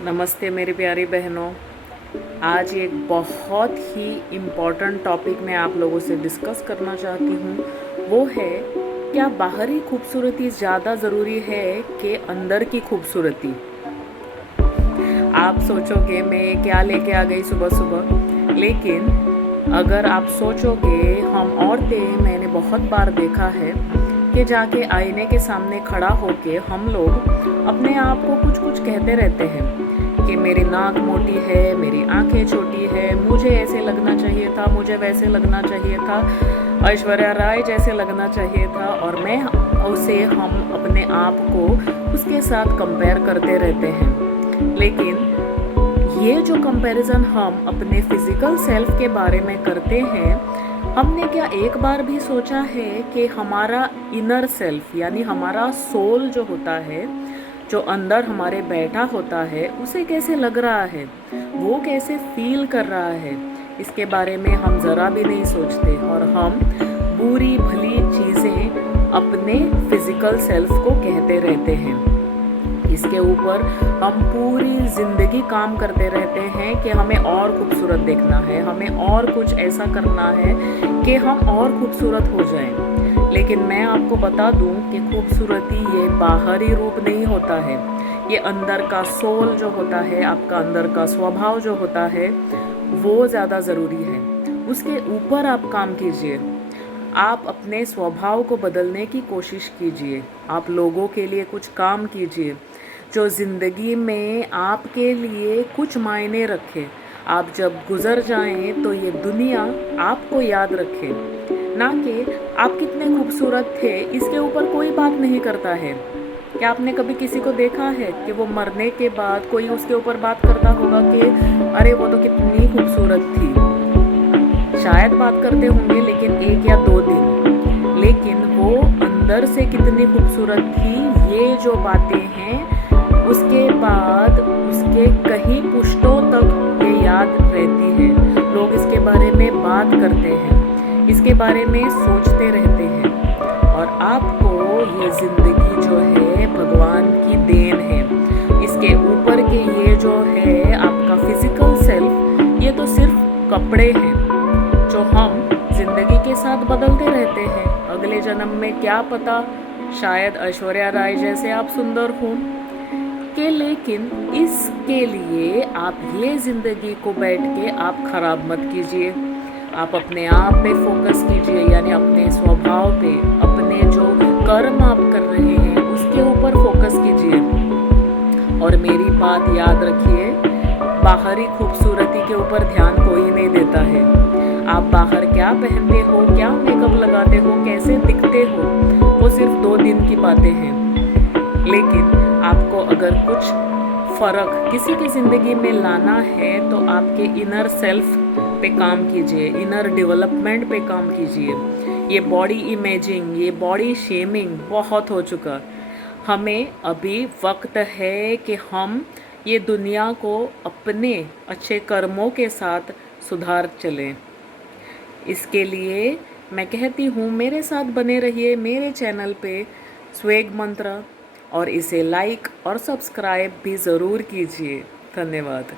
नमस्ते मेरी प्यारी बहनों। आज एक बहुत ही इम्पॉर्टेंट टॉपिक मैं आप लोगों से डिस्कस करना चाहती हूँ। वो है, क्या बाहरी खूबसूरती ज़्यादा ज़रूरी है कि अंदर की खूबसूरती। आप सोचोगे मैं क्या लेके आ गई सुबह सुबह, लेकिन अगर आप सोचोगे, हम औरतें, मैंने बहुत बार देखा है कि जाके आईने के सामने खड़ा होके हम लोग अपने आप को कुछ कुछ कहते रहते हैं कि मेरी नाक मोटी है, मेरी आंखें छोटी है, मुझे ऐसे लगना चाहिए था, मुझे वैसे लगना चाहिए था, ऐश्वर्या राय जैसे लगना चाहिए था। और मैं उसे हम अपने आप को उसके साथ कंपेयर करते रहते हैं। लेकिन ये जो कंपैरिजन हम अपने फिजिकल सेल्फ के बारे में करते हैं, हमने क्या एक बार भी सोचा है कि हमारा इनर सेल्फ यानी हमारा सोल जो होता है, जो अंदर हमारे बैठा होता है, उसे कैसे लग रहा है, वो कैसे फील कर रहा है, इसके बारे में हम ज़रा भी नहीं सोचते। और हम बुरी भली चीज़ें अपने फिजिकल सेल्फ को कहते रहते हैं। इसके ऊपर हम पूरी ज़िंदगी काम करते रहते हैं कि हमें और खूबसूरत देखना है, हमें और कुछ ऐसा करना है कि हम और खूबसूरत हो जाएं। लेकिन मैं आपको बता दूं कि खूबसूरती ये बाहरी रूप नहीं होता है, ये अंदर का सोल जो होता है, आपका अंदर का स्वभाव जो होता है, वो ज़्यादा ज़रूरी है। उसके ऊपर आप काम कीजिए। आप अपने स्वभाव को बदलने की कोशिश कीजिए। आप लोगों के लिए कुछ काम कीजिए जो ज़िंदगी में आपके लिए कुछ मायने रखे। आप जब गुज़र जाएं तो ये दुनिया आपको याद रखे, ना कि आप कितने खूबसूरत थे इसके ऊपर कोई बात नहीं करता है। क्या आपने कभी किसी को देखा है कि वो मरने के बाद कोई उसके ऊपर बात करता होगा कि अरे वो तो कितनी खूबसूरत थी? शायद बात करते होंगे, लेकिन 1 या 2 दिन। लेकिन वो अंदर से कितनी खूबसूरत थी, ये जो बातें हैं, उसके बाद उसके कहीं पुश्तों तक ये याद रहती है। लोग इसके बारे में बात करते हैं, इसके बारे में सोचते रहते हैं। और आपको ये ज़िंदगी जो है भगवान की देन है। इसके ऊपर के ये जो है आपका फिजिकल सेल्फ, ये तो सिर्फ कपड़े हैं जो हम जिंदगी के साथ बदलते रहते हैं। अगले जन्म में क्या पता, शायद ऐश्वर्या राय जैसे आप सुंदर हों के। लेकिन इसके लिए आप ये ज़िंदगी को बैठ के आप ख़राब मत कीजिए। आप अपने आप पे फोकस कीजिए, यानी अपने स्वभाव पे, अपने जो कर्म आप कर रहे हैं उसके ऊपर फोकस कीजिए। और मेरी बात याद रखिए, बाहरी खूबसूरती के ऊपर ध्यान कोई नहीं देता है। आप बाहर क्या पहनते हो, क्या मेकअप लगाते हो, कैसे दिखते हो, वो सिर्फ 2 दिन की बातें हैं। लेकिन आपको अगर कुछ फ़र्क किसी की ज़िंदगी में लाना है तो आपके इनर सेल्फ पे काम कीजिए, इनर डेवलपमेंट पे काम कीजिए। ये बॉडी इमेजिंग, ये बॉडी शेमिंग बहुत हो चुका। हमें अभी वक्त है कि हम ये दुनिया को अपने अच्छे कर्मों के साथ सुधार चलें। इसके लिए मैं कहती हूँ, मेरे साथ बने रहिए मेरे चैनल पे स्वेग मंत्र, और इसे लाइक और सब्सक्राइब भी ज़रूर कीजिए। धन्यवाद।